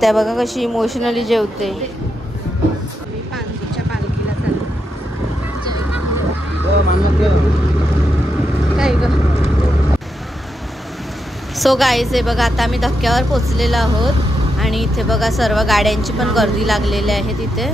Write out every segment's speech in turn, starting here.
आत्या बघा कशी इमोशनली जेवते. मी पांजूच्या पालखीला चाललो. काय ग? सो गाईज हे बघा आता आम्ही धक्क्यावर पोचलेलो आहोत आणि इथे बघा सर्व गाड्यांची पण गर्दी लागलेली आहे. तिथे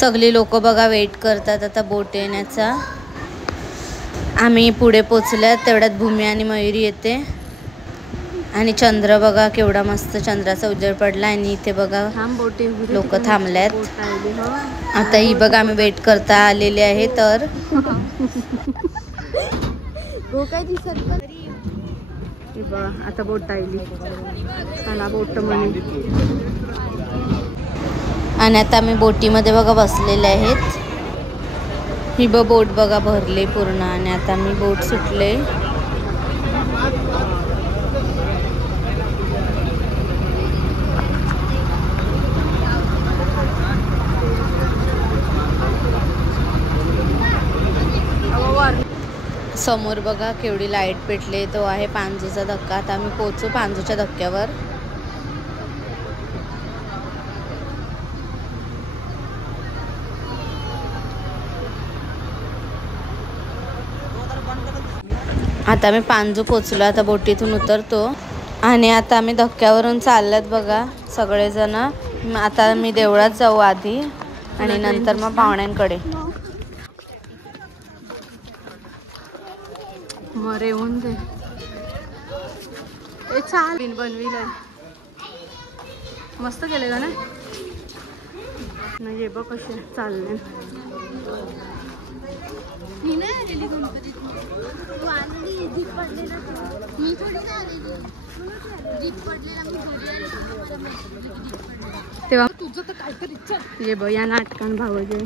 सगळी लोक बघा वेट करतात आता बोट येण्याचा. आम्ही पुढे पोचल्यात तेवढ्यात भूमी आणि मयुरी येते आणि चंद्र बघा केवढा मस्त चंद्राचा उजेड पडला आणि इथे बघा लोक थांबल्यात. आता ही बघा आम्ही वेट करता आलेले आहे तर काय दिसत बघा आता बोट आली. चला बोट म्हणे. आणि आता आम्ही बोटीमध्ये बघा बसलेले आहेत. ही बोट बघा भरले पूर्ण आणि आता आम्ही बोट सुटले. समोर बघा केवढी लाईट पेटले. तो आहे पांजूचा धक्का. आता आम्ही पोहोचू पांजूच्या धक्क्यावर. आता आम्ही पांजू पोचलो. आता बोटीतून उतरतो आणि आता आम्ही धक्क्यावरून चालल्यात बघा सगळेजण. आता मी देवळात जाऊ आधी आणि नंतर मग पाहुण्यांकडे. मरे येऊन दे. छान बनविलंय. मस्त केले का नाही? बघ कसे चालले. तेव्हा तुझं तर काहीतरी इच्छा. ये बघ या नाटकान भावजे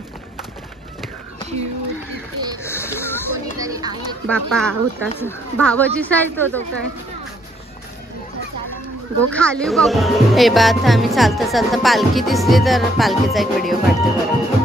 बापा होताच. भावजी साईड तो काय गो खाली बघ. हे बा आता आम्ही चालता चालता पालखी दिसली तर पालखीचा एक व्हिडिओ काढते बरं.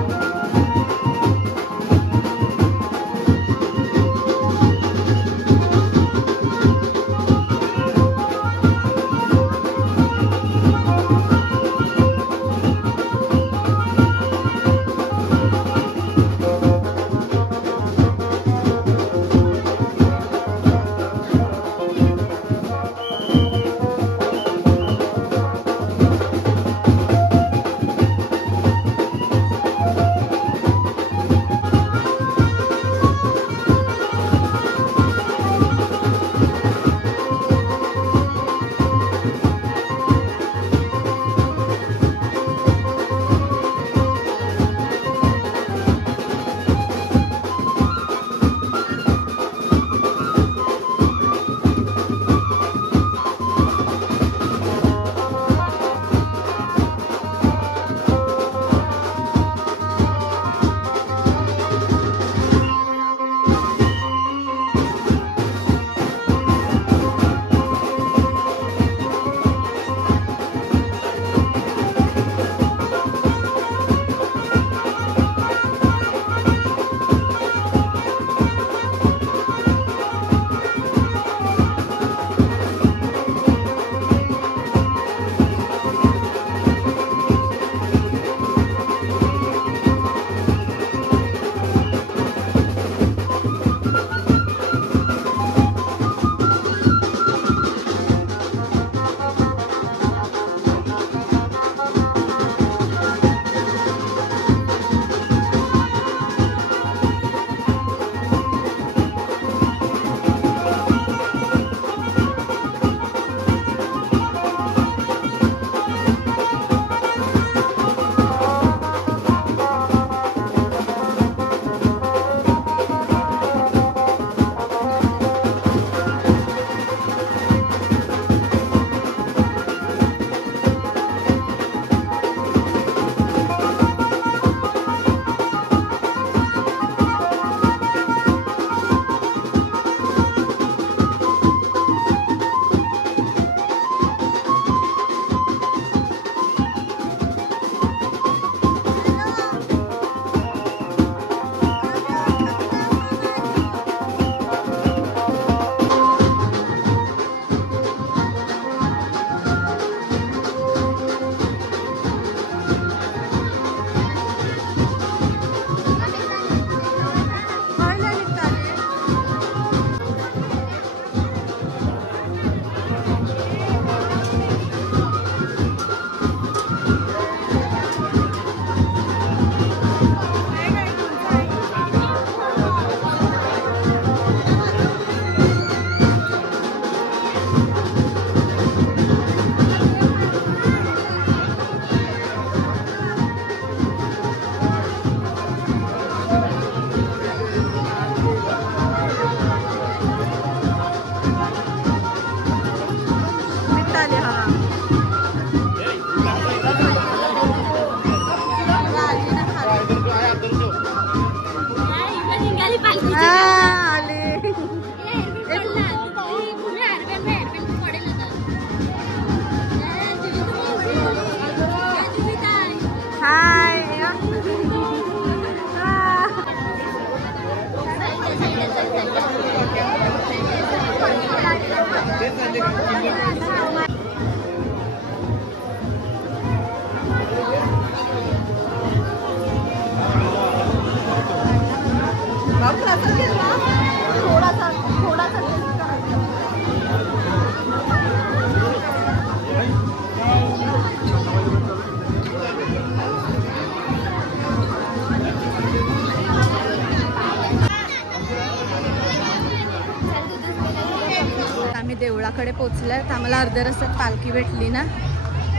देवळाकडे पोचल्यात. आम्हाला अर्ध्या रस्त्यात पालखी भेटली ना,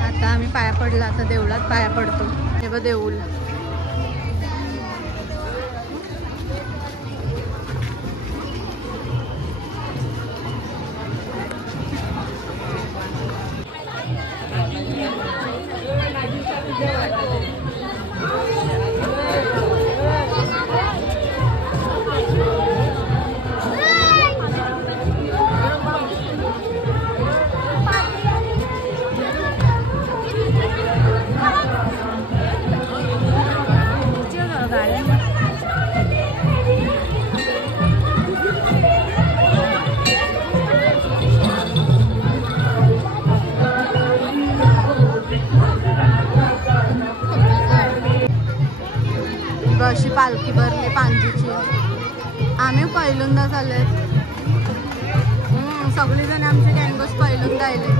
आता आम्ही पाया पडला. आता देवळात पाया पडतो. हे बघ देऊळ. अशी पालखी भरली पांजीची. आम्ही पहिल्यांदा चालले. सगळीजण आमचे गँगोस पहिल्यांदा आले.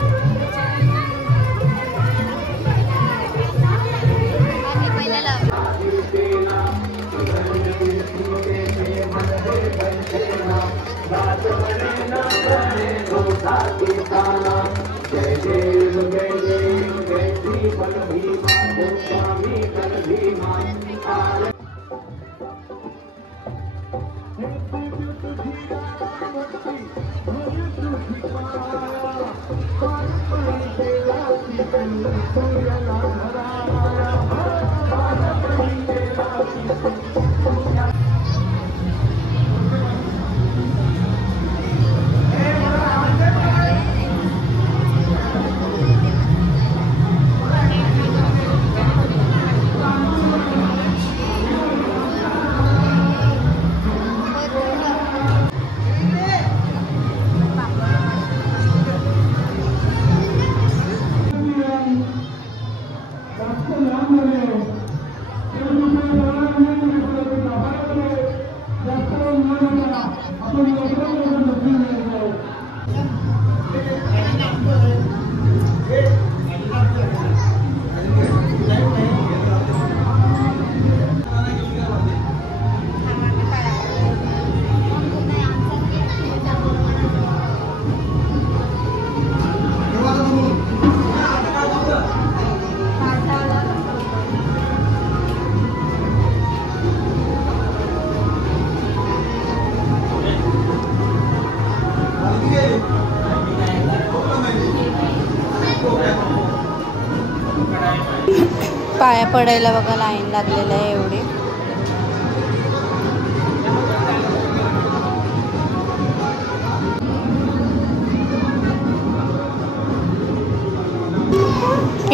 पाया पडायला बघा लाईन लागलेलं आहे एवढी.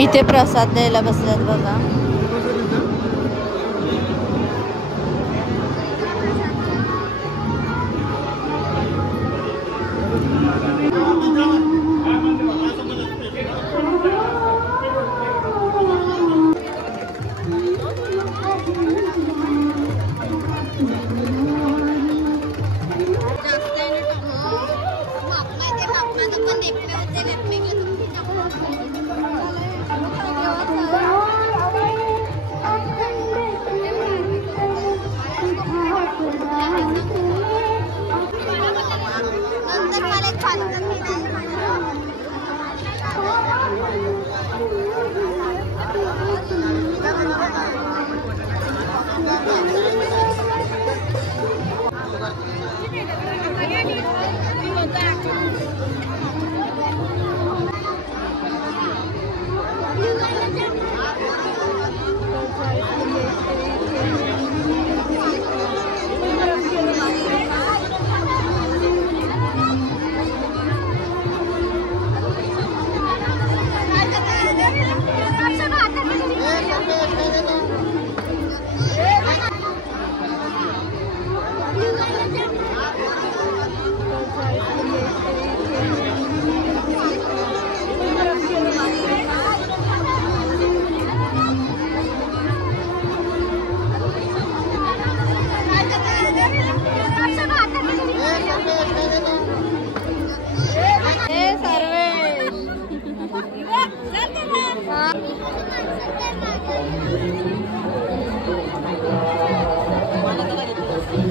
इथे प्रसाद द्यायला बसल्यात बघा.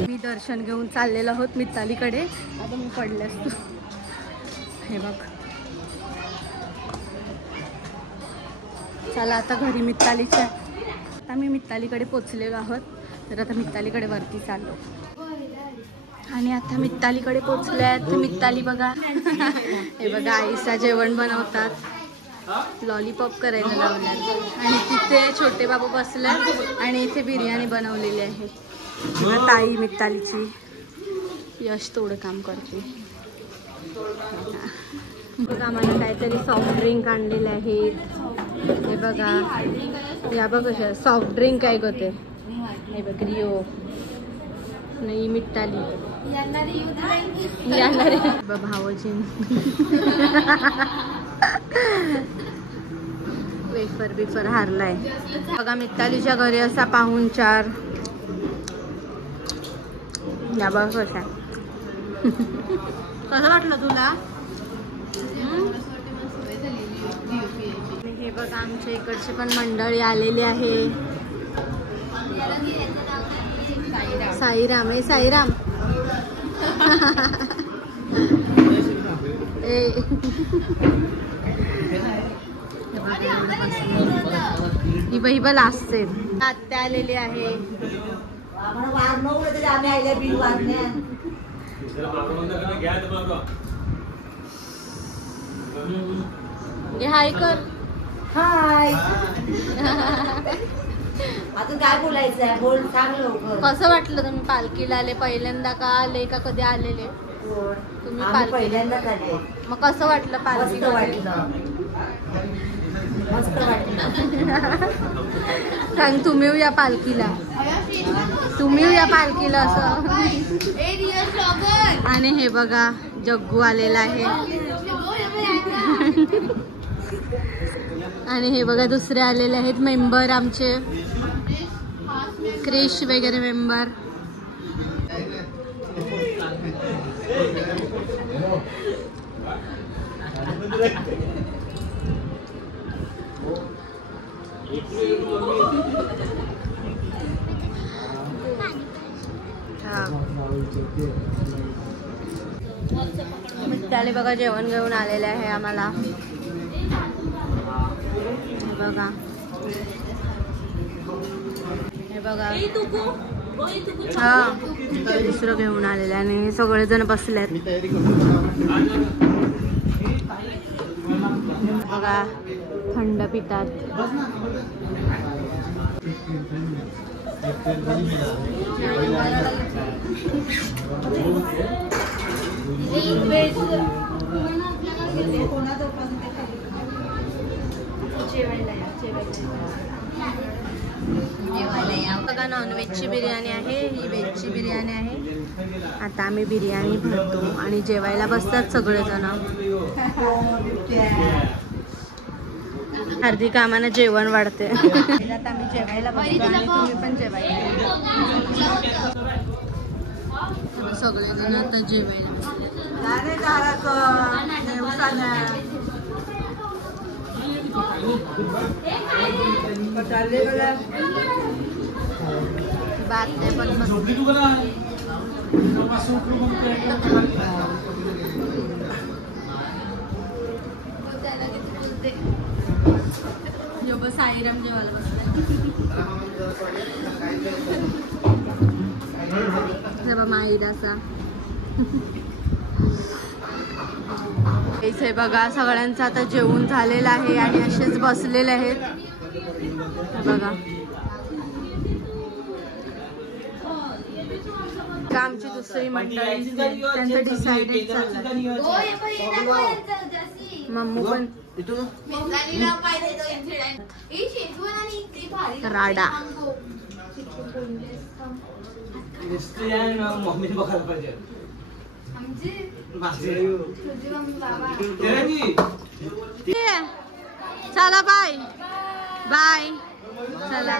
मी दर्शन घेऊन चाललेलो आहोत मितालीकडे. आता मी पडले असतो. हे बघ. चला आता घरी मित्तालीच्या. आता मी मित्तालीकडे पोचले आहोत. तर आता मित्तालीकडे वरती चाललो आणि आता मित्तालीकडे पोचल्यात. मित्ताली बघा हे बघा आईसा जेवण बनवतात. लॉलीपॉप करायला लावल्यात आणि तिथे छोटे बाबू बसल्यात आणि इथे बिर्याणी बनवलेली आहे. ताई मित्तालीची. यश थोडं काम करते बघा. आम्हाला काहीतरी सॉफ्ट ड्रिंक आणलेले आहेत. हे बघा या बघ कशा सॉफ्ट ड्रिंक आहे होते. हे बघ रिओ नाही मित्ताली येणारे भावजी वेफर बिफर हारलाय बघा. मित्तालीच्या घरी असा पाहुणचार. या बघ कशा. कसं वाटलं तुला? हे बघा आमच्या इकडचे पण मंडळी आलेली आहे. साईराम आहे साईराम. ही बहिबल असते. आत्या आलेली आहे. हाय कर. हाय. अजून काय बोलायचं आहे? बोल सांग लवकर. कसं वाटलं तुम्ही पालखीला आले? पहिल्यांदा का आले का कधी आलेले तुम्ही? आम्ही पहिल्यांदाच आले. मग कसं वाटलं पालखी? मस्त वाटलं. मस्त वाटलं. सांग तुम्ही या पालखीला. तुम्ही या पालखीला असं. आणि हे बघा जग्गू आलेला आहे. आणि हे बघा दुसरे आलेले आहेत मेंबर आमचे. क्रिश वगैरे मेंबर. त्याला बघा जेवण घेऊन आलेले आहे आम्हाला. बघा हे बघा हा दुसरं घेऊन आलेलं आहे आणि सगळेजण बसलेत बघा. थंड पितात. बघा नॉनव्हेजची बिर्याणी आहे. ही व्हेजची बिर्याणी आहे. आता आम्ही बिर्याणी भरतो आणि जेवायला बसतात सगळेजण. हार्दिक आम्हाला जेवण वाढते. आता आम्ही जेवायला बसतो आणि तुम्ही पण जेवायला. सगळेजण आता जेवायला बात नाही पण साईराम जेवायला बसला माईदासा. इथे बघा सगळ्यांचं आता जेवण झालेलं आहे आणि असेच बसलेले आहेत बघा. आमची दुसरी मंडळी त्यांचं डिसाइडेड चाललं. मम्मू पण राडा. चला बाय बाय. चला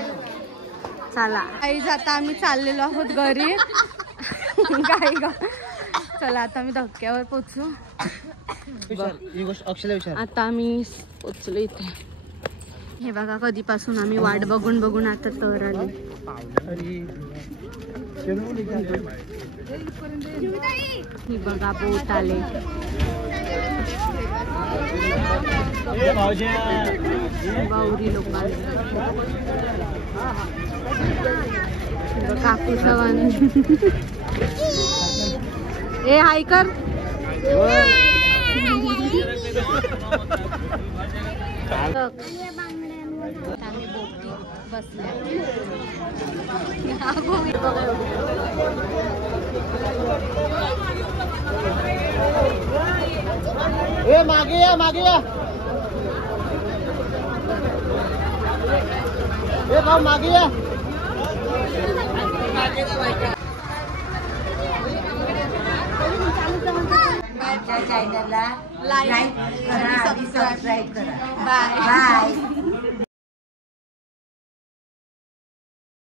चला काहीच आता आम्ही चाललेलो आहोत घरी. काय ग. चला आता आम्ही धक्क्यावर पोचू. आता आम्ही पोचलो इथे. हे बघा कधीपासून आम्ही वाट बघून बघून आता तर आली. ही बघा बोट आले. बावरी लोक कापूस हवान. ए हाय कर. आम्ही बोटी बसल्या. ए मागे या मागे या. ए भाऊ मागे या. आमच्या चॅनलला लाईक लाईक करा आणि सबस्क्राईब करा. बाय. बाय.